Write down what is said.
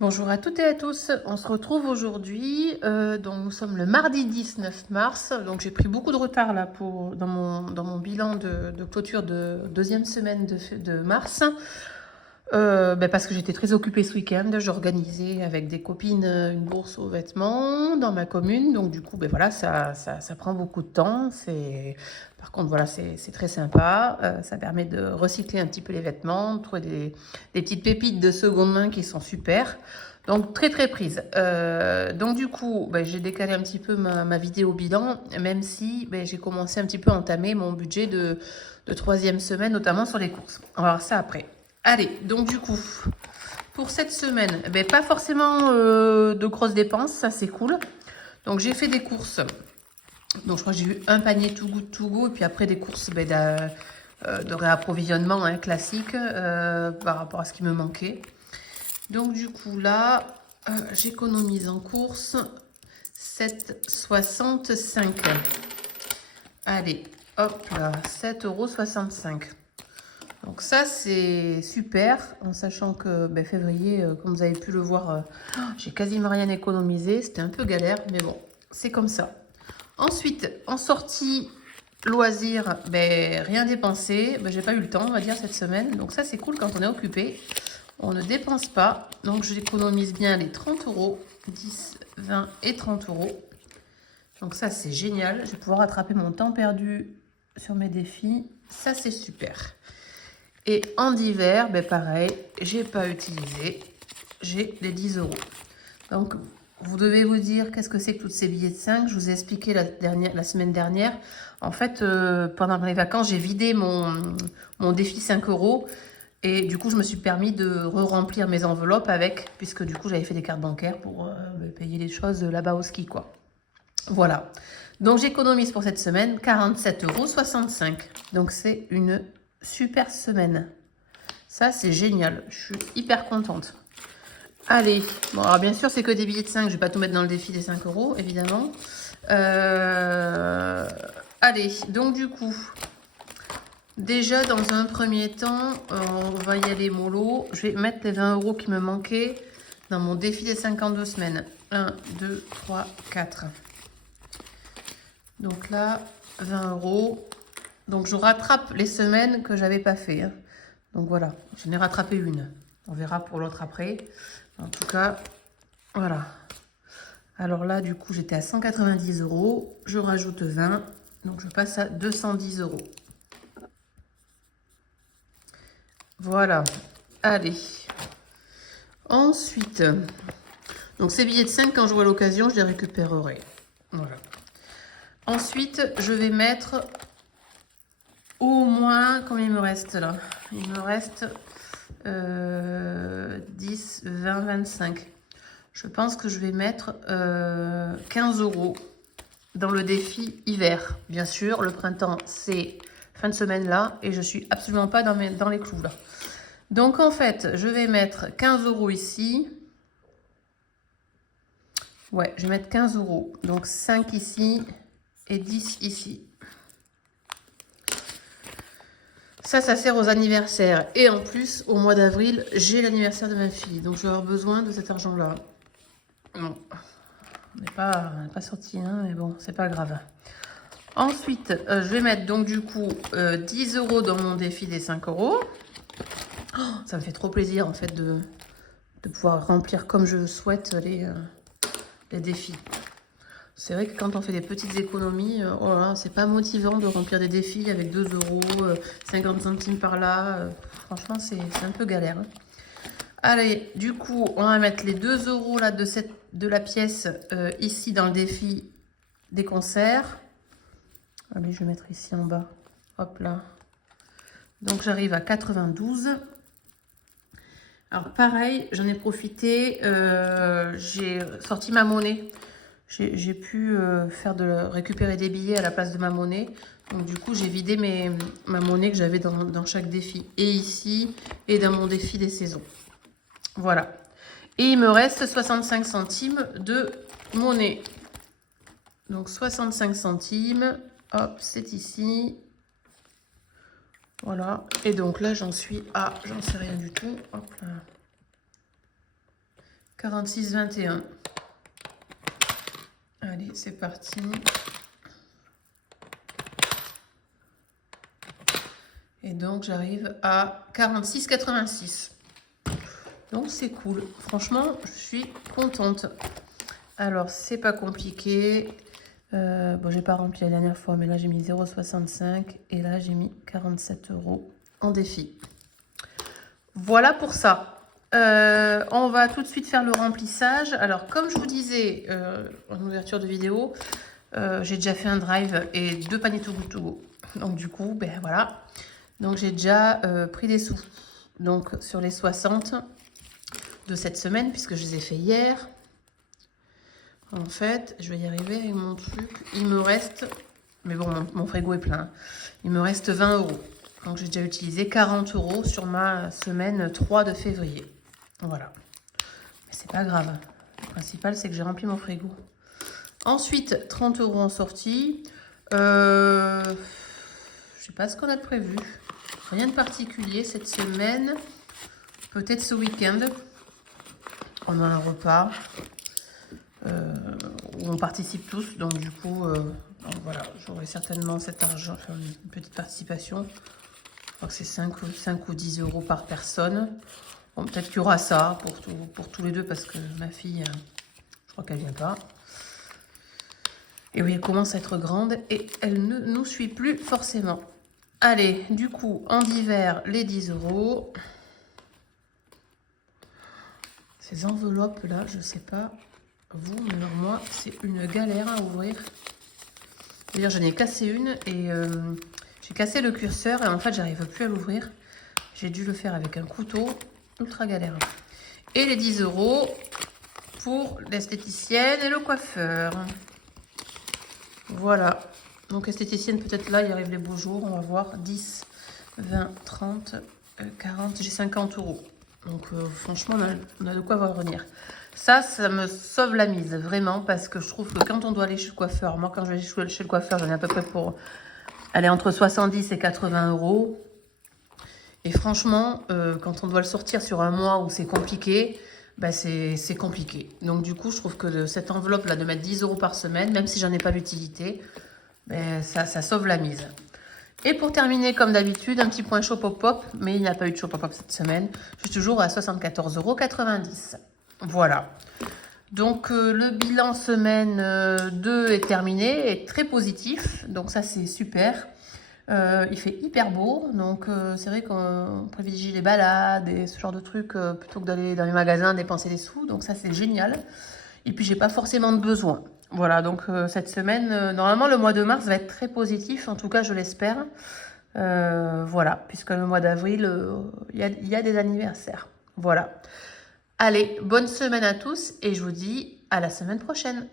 Bonjour à toutes et à tous, on se retrouve aujourd'hui, donc nous sommes le mardi 19 mars, donc j'ai pris beaucoup de retard là dans mon bilan de clôture de deuxième semaine de mars, parce que j'étais très occupée ce week-end, j'organisais avec des copines une bourse aux vêtements dans ma commune, donc du coup voilà, ça prend beaucoup de temps, par contre voilà, c'est très sympa, ça permet de recycler un petit peu les vêtements, de trouver des petites pépites de seconde main qui sont super. Donc très très prise. Donc du coup, j'ai décalé un petit peu ma vidéo bilan, même si j'ai commencé un petit peu à entamer mon budget de troisième semaine, notamment sur les courses. On va voir ça après. Allez, donc du coup, pour cette semaine, pas forcément de grosses dépenses, ça c'est cool. Donc j'ai fait des courses. Donc je crois que j'ai eu un panier to go, et puis après des courses de réapprovisionnement classique par rapport à ce qui me manquait. Donc du coup là, j'économise en course 7,65 €. Allez, hop là, 7,65 €. Donc ça c'est super, en sachant que février, comme vous avez pu le voir, j'ai quasiment rien économisé. C'était un peu galère, mais bon, c'est comme ça. Ensuite, en sortie loisirs, rien dépensé. J'ai pas eu le temps, on va dire, cette semaine. Donc ça c'est cool quand on est occupé. On ne dépense pas, donc j'économise bien les 30 €, 10, 20 et 30 €. Donc ça c'est génial, je vais pouvoir rattraper mon temps perdu sur mes défis, ça c'est super. Et en divers, pareil, j'ai pas utilisé, j'ai les 10 €. Donc vous devez vous dire qu'est-ce que c'est que tous ces billets de 5. Je vous ai expliqué la semaine dernière. En fait, pendant les vacances, j'ai vidé mon défi 5 €. Et du coup, je me suis permis de re-remplir mes enveloppes avec, puisque du coup, j'avais fait des cartes bancaires pour payer les choses là-bas au ski, quoi. Voilà. Donc, j'économise pour cette semaine 47,65 €. Donc, c'est une super semaine. Ça, c'est génial. Je suis hyper contente. Allez. Bon, alors bien sûr, c'est que des billets de 5. Je ne vais pas tout mettre dans le défi des 5 €, évidemment. Allez. Donc, du coup... Déjà, dans un premier temps, on va y aller mollo. Je vais mettre les 20 € qui me manquaient dans mon défi des 52 semaines. 1, 2, 3, 4. Donc là, 20 €. Donc je rattrape les semaines que j'avais pas fait. Donc voilà, j'en ai rattrapé une. On verra pour l'autre après. En tout cas, voilà. Alors là, du coup, j'étais à 190 €. Je rajoute 20. Donc je passe à 210 €. Voilà. Allez. Ensuite, donc ces billets de 5, quand je vois l'occasion, je les récupérerai. Voilà. Ensuite, je vais mettre au moins, combien il me reste là? Il me reste 10, 20, 25. Je pense que je vais mettre 15 € dans le défi hiver. Bien sûr, le printemps, c'est fin de semaine là, et je suis absolument pas dans les clous là. Donc en fait, je vais mettre 15 € ici. Ouais, je vais mettre 15 €. Donc 5 ici et 10 ici. Ça sert aux anniversaires. Et en plus, au mois d'avril, j'ai l'anniversaire de ma fille. Donc je vais avoir besoin de cet argent-là. Bon, on n'est pas sorti, hein, mais bon, c'est pas grave. Ensuite, je vais mettre donc du coup 10 € dans mon défi des 5 €. Oh, ça me fait trop plaisir en fait de pouvoir remplir comme je souhaite les défis. C'est vrai que quand on fait des petites économies, oh là là, c'est pas motivant de remplir des défis avec 2 €, 50 centimes par là. Franchement, c'est un peu galère. Hein. Allez, du coup, on va mettre les 2 € là de la pièce ici dans le défi des concerts. Allez, je vais mettre ici en bas. Hop là. Donc j'arrive à 92. Alors pareil, j'en ai profité. J'ai sorti ma monnaie. J'ai pu récupérer des billets à la place de ma monnaie. Donc du coup, j'ai vidé ma monnaie que j'avais dans chaque défi. Et ici, et dans mon défi des saisons. Voilà. Et il me reste 65 centimes de monnaie. Donc 65 centimes. Hop, c'est ici. Voilà. Et donc là, j'en suis à... J'en sais rien du tout. Hop là. 46,21. Allez, c'est parti. Et donc, j'arrive à 46,86. Donc, c'est cool. Franchement, je suis contente. Alors, c'est pas compliqué. Bon, j'ai pas rempli la dernière fois, mais là, j'ai mis 0,65. Et là, j'ai mis 47 € en défi. Voilà pour ça. On va tout de suite faire le remplissage. Alors, comme je vous disais en ouverture de vidéo, j'ai déjà fait un drive et 2 paniers Too Good To Go. Donc, du coup, ben voilà. Donc, j'ai déjà pris des sous. Donc, sur les 60 de cette semaine, puisque je les ai fait hier. En fait, je vais y arriver avec mon truc. Il me reste... Mais bon, mon frigo est plein. Il me reste 20 €. Donc, j'ai déjà utilisé 40 € sur ma semaine 3 de février. Voilà. Mais c'est pas grave. Le principal, c'est que j'ai rempli mon frigo. Ensuite, 30 € en sortie. Je sais pas ce qu'on a de prévu. Rien de particulier cette semaine. Peut-être ce week-end. On a un repas. Où on participe tous. Donc, du coup, voilà, j'aurai certainement cet argent, enfin, une petite participation. Je crois que c'est 5 ou 10 € par personne. Bon, peut-être qu'il y aura ça pour tous les deux parce que ma fille, je crois qu'elle vient pas. Et oui, elle commence à être grande et elle ne nous suit plus forcément. Allez, du coup, en divers, les 10 €. Ces enveloppes-là, je sais pas vous, mais alors moi, c'est une galère à ouvrir. D'ailleurs, j'en ai cassé une et j'ai cassé le curseur et en fait, j'arrive plus à l'ouvrir. J'ai dû le faire avec un couteau. Ultra galère. Et les 10 € pour l'esthéticienne et le coiffeur. Voilà. Donc, esthéticienne, peut-être là, il arrive les beaux jours. On va voir. 10, 20, 30, 40. J'ai 50 €. Donc, franchement, on a de quoi voir venir. Ça me sauve la mise, vraiment, parce que je trouve que quand on doit aller chez le coiffeur, moi, quand je vais chez le coiffeur, j'en ai à peu près pour aller entre 70 et 80 €. Et franchement, quand on doit le sortir sur un mois où c'est compliqué, bah c'est compliqué. Donc du coup, je trouve que cette enveloppe-là, de mettre 10 € par semaine, même si j'en ai pas l'utilité, bah, ça sauve la mise. Et pour terminer, comme d'habitude, un petit point Shopopop, mais il n'y a pas eu de Shopopop cette semaine. Je suis toujours à 74,90 €. Voilà. Donc le bilan semaine 2 est terminé, est très positif. Donc ça, c'est super. Il fait hyper beau, donc c'est vrai qu'on privilégie les balades et ce genre de trucs plutôt que d'aller dans les magasins dépenser des sous, donc ça c'est génial. Et puis j'ai pas forcément de besoin. Voilà, donc cette semaine, normalement le mois de mars va être très positif, en tout cas je l'espère. Voilà, puisque le mois d'avril, il y a des anniversaires. Voilà. Allez, bonne semaine à tous et je vous dis à la semaine prochaine.